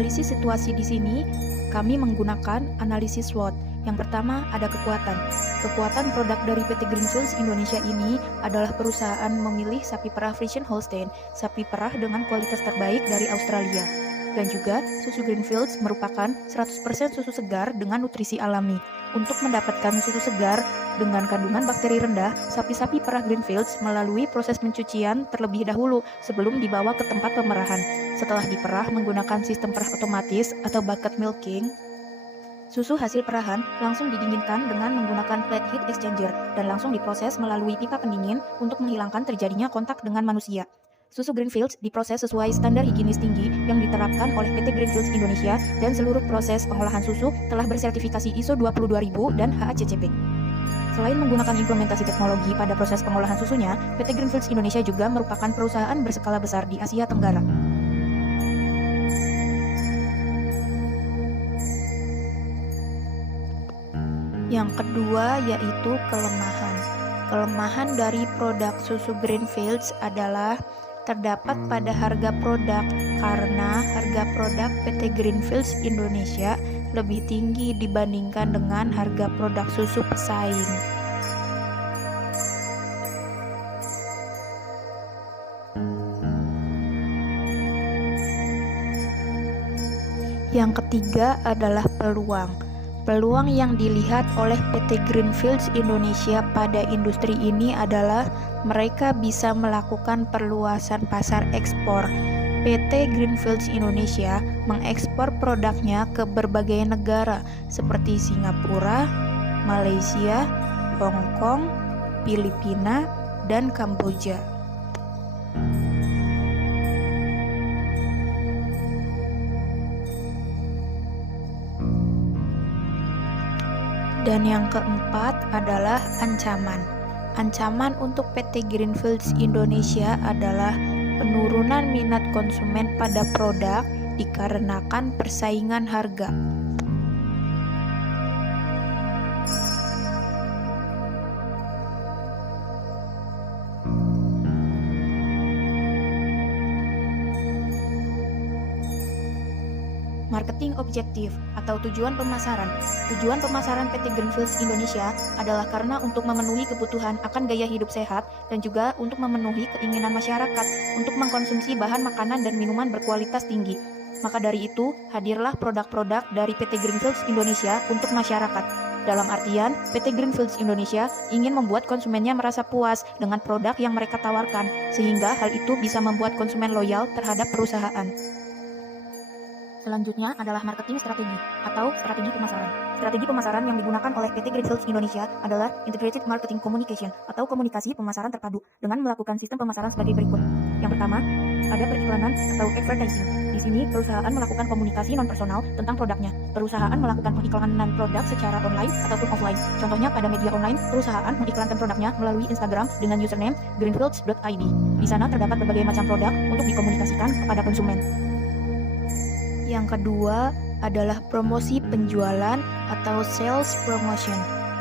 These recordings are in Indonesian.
menganalisis situasi di sini, kami menggunakan analisis SWOT. Yang pertama ada kekuatan. Kekuatan produk dari PT Greenfields Indonesia ini adalah perusahaan memilih sapi perah Friesian Holstein, sapi perah dengan kualitas terbaik dari Australia. Dan juga susu Greenfields merupakan 100% susu segar dengan nutrisi alami. Untuk mendapatkan susu segar dengan kandungan bakteri rendah, sapi-sapi perah Greenfields melalui proses pencucian terlebih dahulu sebelum dibawa ke tempat pemerahan. Setelah diperah menggunakan sistem perah otomatis atau bucket milking, susu hasil perahan langsung didinginkan dengan menggunakan flat heat exchanger dan langsung diproses melalui pipa pendingin untuk menghilangkan terjadinya kontak dengan manusia. Susu Greenfields diproses sesuai standar higienis tinggi yang diterapkan oleh PT Greenfields Indonesia dan seluruh proses pengolahan susu telah bersertifikasi ISO 22000 dan HACCP. Selain menggunakan implementasi teknologi pada proses pengolahan susunya, PT Greenfields Indonesia juga merupakan perusahaan berskala besar di Asia Tenggara. Yang kedua yaitu kelemahan. Kelemahan dari produk susu Greenfields adalah terdapat pada harga produk karena harga produk PT Greenfields Indonesia lebih tinggi dibandingkan dengan harga produk susu pesaing. Yang ketiga adalah peluang. Peluang yang dilihat oleh PT Greenfields Indonesia pada industri ini adalah mereka bisa melakukan perluasan pasar ekspor. PT Greenfields Indonesia mengekspor produknya ke berbagai negara seperti Singapura, Malaysia, Hong Kong, Filipina, dan Kamboja. Dan yang keempat adalah ancaman. Ancaman untuk PT Greenfields Indonesia adalah penurunan minat konsumen pada produk dikarenakan persaingan harga. Marketing objektif atau tujuan pemasaran. Tujuan pemasaran PT Greenfields Indonesia adalah karena untuk memenuhi kebutuhan akan gaya hidup sehat dan juga untuk memenuhi keinginan masyarakat untuk mengkonsumsi bahan makanan dan minuman berkualitas tinggi. Maka dari itu, hadirlah produk-produk dari PT Greenfields Indonesia untuk masyarakat. Dalam artian, PT Greenfields Indonesia ingin membuat konsumennya merasa puas dengan produk yang mereka tawarkan, sehingga hal itu bisa membuat konsumen loyal terhadap perusahaan. Selanjutnya adalah marketing strategi atau strategi pemasaran. Strategi pemasaran yang digunakan oleh PT Greenfields Indonesia adalah Integrated Marketing Communication atau komunikasi pemasaran terpadu dengan melakukan sistem pemasaran sebagai berikut. Yang pertama, ada periklanan atau advertising. Di sini perusahaan melakukan komunikasi non-personal tentang produknya. Perusahaan melakukan pengiklanan produk secara online ataupun offline. Contohnya pada media online, perusahaan mengiklankan produknya melalui Instagram dengan username greenfields.id. Di sana terdapat berbagai macam produk untuk dikomunikasikan kepada konsumen. Yang kedua adalah promosi penjualan atau sales promotion.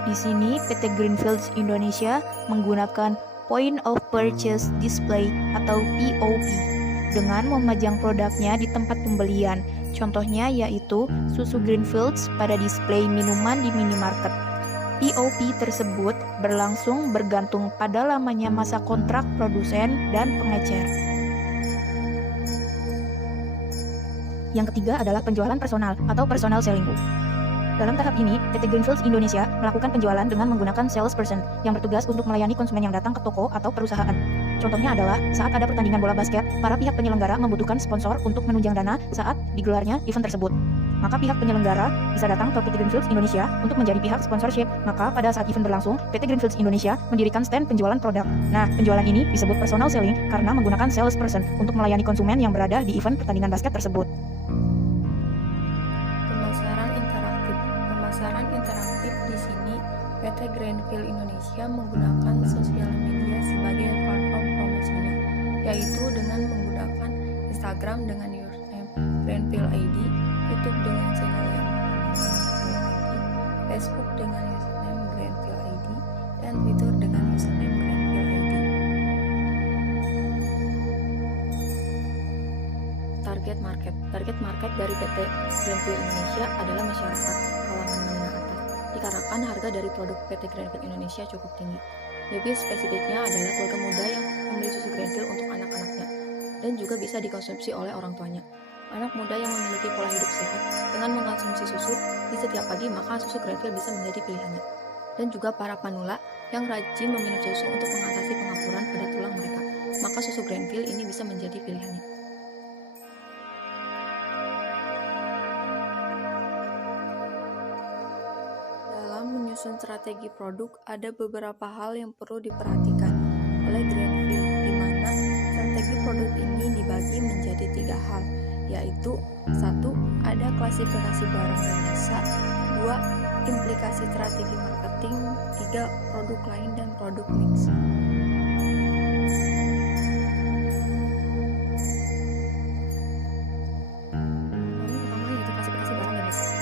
Di sini PT Greenfields Indonesia menggunakan Point of Purchase Display atau POP dengan memajang produknya di tempat pembelian. Contohnya yaitu susu Greenfields pada display minuman di minimarket. POP tersebut berlangsung bergantung pada lamanya masa kontrak produsen dan pengecer. Yang ketiga adalah penjualan personal atau personal selling. Dalam tahap ini, PT Greenfields Indonesia melakukan penjualan dengan menggunakan salesperson yang bertugas untuk melayani konsumen yang datang ke toko atau perusahaan. Contohnya adalah saat ada pertandingan bola basket, para pihak penyelenggara membutuhkan sponsor untuk menunjang dana saat digelarnya event tersebut. Maka pihak penyelenggara bisa datang ke PT Greenfields Indonesia untuk menjadi pihak sponsorship. Maka pada saat event berlangsung, PT Greenfields Indonesia mendirikan stand penjualan produk. Nah, penjualan ini disebut personal selling karena menggunakan salesperson untuk melayani konsumen yang berada di event pertandingan basket tersebut. Pemasaran interaktif di sini PT Greenfields Indonesia menggunakan sosial media sebagai platform promosinya, yaitu dengan menggunakan Instagram dengan username Greenfields ID, YouTube dengan channel yang Facebook dengan username Greenfields ID, dan Twitter dengan username Greenfields ID. Target market. Target market dari PT Greenfield Indonesia adalah masyarakat kalangan menengah atas, dikarenakan harga dari produk PT Greenfield Indonesia cukup tinggi. Lebih spesifiknya adalah keluarga muda yang membeli susu Greenfield untuk anak-anaknya, dan juga bisa dikonsumsi oleh orang tuanya. Anak muda yang memiliki pola hidup sehat dengan mengkonsumsi susu di setiap pagi, maka susu Greenfield bisa menjadi pilihannya. Dan juga para panula yang rajin meminum susu untuk mengatasi pengapuran pada tulang mereka, maka susu Greenfield ini bisa menjadi pilihannya. Dalam menyusun strategi produk, ada beberapa hal yang perlu diperhatikan oleh Greenfield, di mana strategi produk ini dibagi menjadi 3 hal, yaitu 1. Ada klasifikasi barang dan jasa, 2. Implikasi strategi marketing, 3. Produk lain dan produk mix.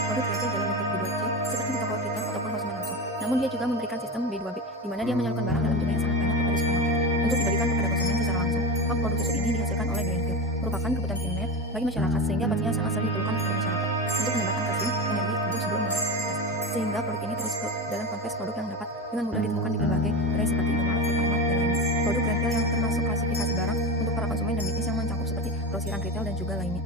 Produk Greenfield dalam bentuk B2C seperti di toko retail ataupun konsumen langsung. Namun dia juga memberikan sistem B2B, di mana dia menyalurkan barang dalam jumlah yang sangat banyak kepada supermarket untuk dibagikan kepada konsumen secara langsung. Pak produk susu ini dihasilkan oleh Greenfield merupakan kebutuhan primer bagi masyarakat, sehingga pastinya sangat sering diperlukan kepada masyarakat untuk menambahkan kalsium, energi tubuh sebelum beraktivitas. Sehingga produk ini terus dalam kontes produk yang dapat dengan mudah ditemukan di berbagai gerai seperti Indomaret, Alfamart, dan lainnya. Produk Greenfield yang termasuk klasifikasi barang untuk para konsumen dan bisnis yang mencakup seperti grosiran, retail, dan juga lainnya.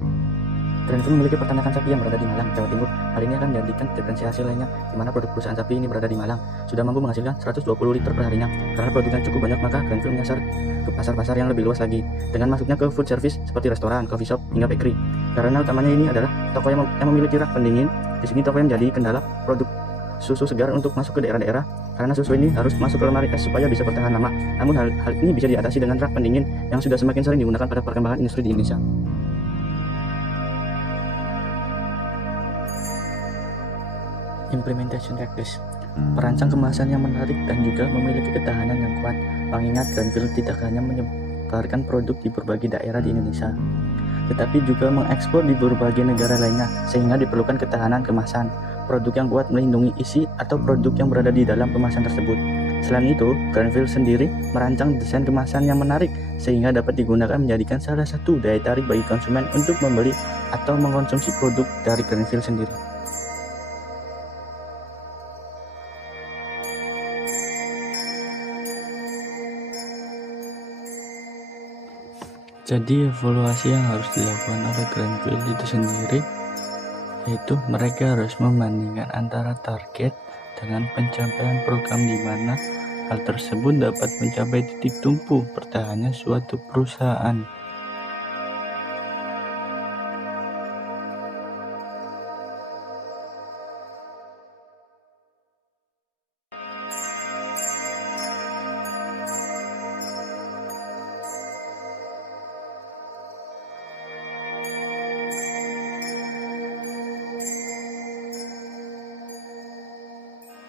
Greenfield memiliki peternakan sapi yang berada di Malang, Jawa Timur. Hal ini akan menjadikan diferensiasi lainnya, di mana produk perusahaan sapi ini berada di Malang sudah mampu menghasilkan 120 liter per harinya. Karena produk yang cukup banyak, maka Greenfield menyasar ke pasar-pasar yang lebih luas lagi, dengan masuknya ke food service seperti restoran, coffee shop, hingga bakery. Karena utamanya ini adalah toko yang memiliki rak pendingin. Di sini toko yang menjadi kendala produk susu segar untuk masuk ke daerah-daerah, karena susu ini harus masuk ke lemari es supaya bisa bertahan lama. Namun hal ini bisa diatasi dengan rak pendingin yang sudah semakin sering digunakan pada perkembangan industri di Indonesia. Implementation practice, perancang kemasan yang menarik dan juga memiliki ketahanan yang kuat, mengingat Greenfield tidak hanya menyebarkan produk di berbagai daerah di Indonesia, tetapi juga mengekspor di berbagai negara lainnya, sehingga diperlukan ketahanan kemasan, produk yang kuat melindungi isi atau produk yang berada di dalam kemasan tersebut. Selain itu, Greenfield sendiri merancang desain kemasan yang menarik, sehingga dapat digunakan menjadikan salah satu daya tarik bagi konsumen untuk membeli atau mengkonsumsi produk dari Greenfield sendiri. Jadi evaluasi yang harus dilakukan oleh Greenfield itu sendiri, yaitu mereka harus membandingkan antara target dengan pencapaian program, di mana hal tersebut dapat mencapai titik tumpu bertahannya suatu perusahaan.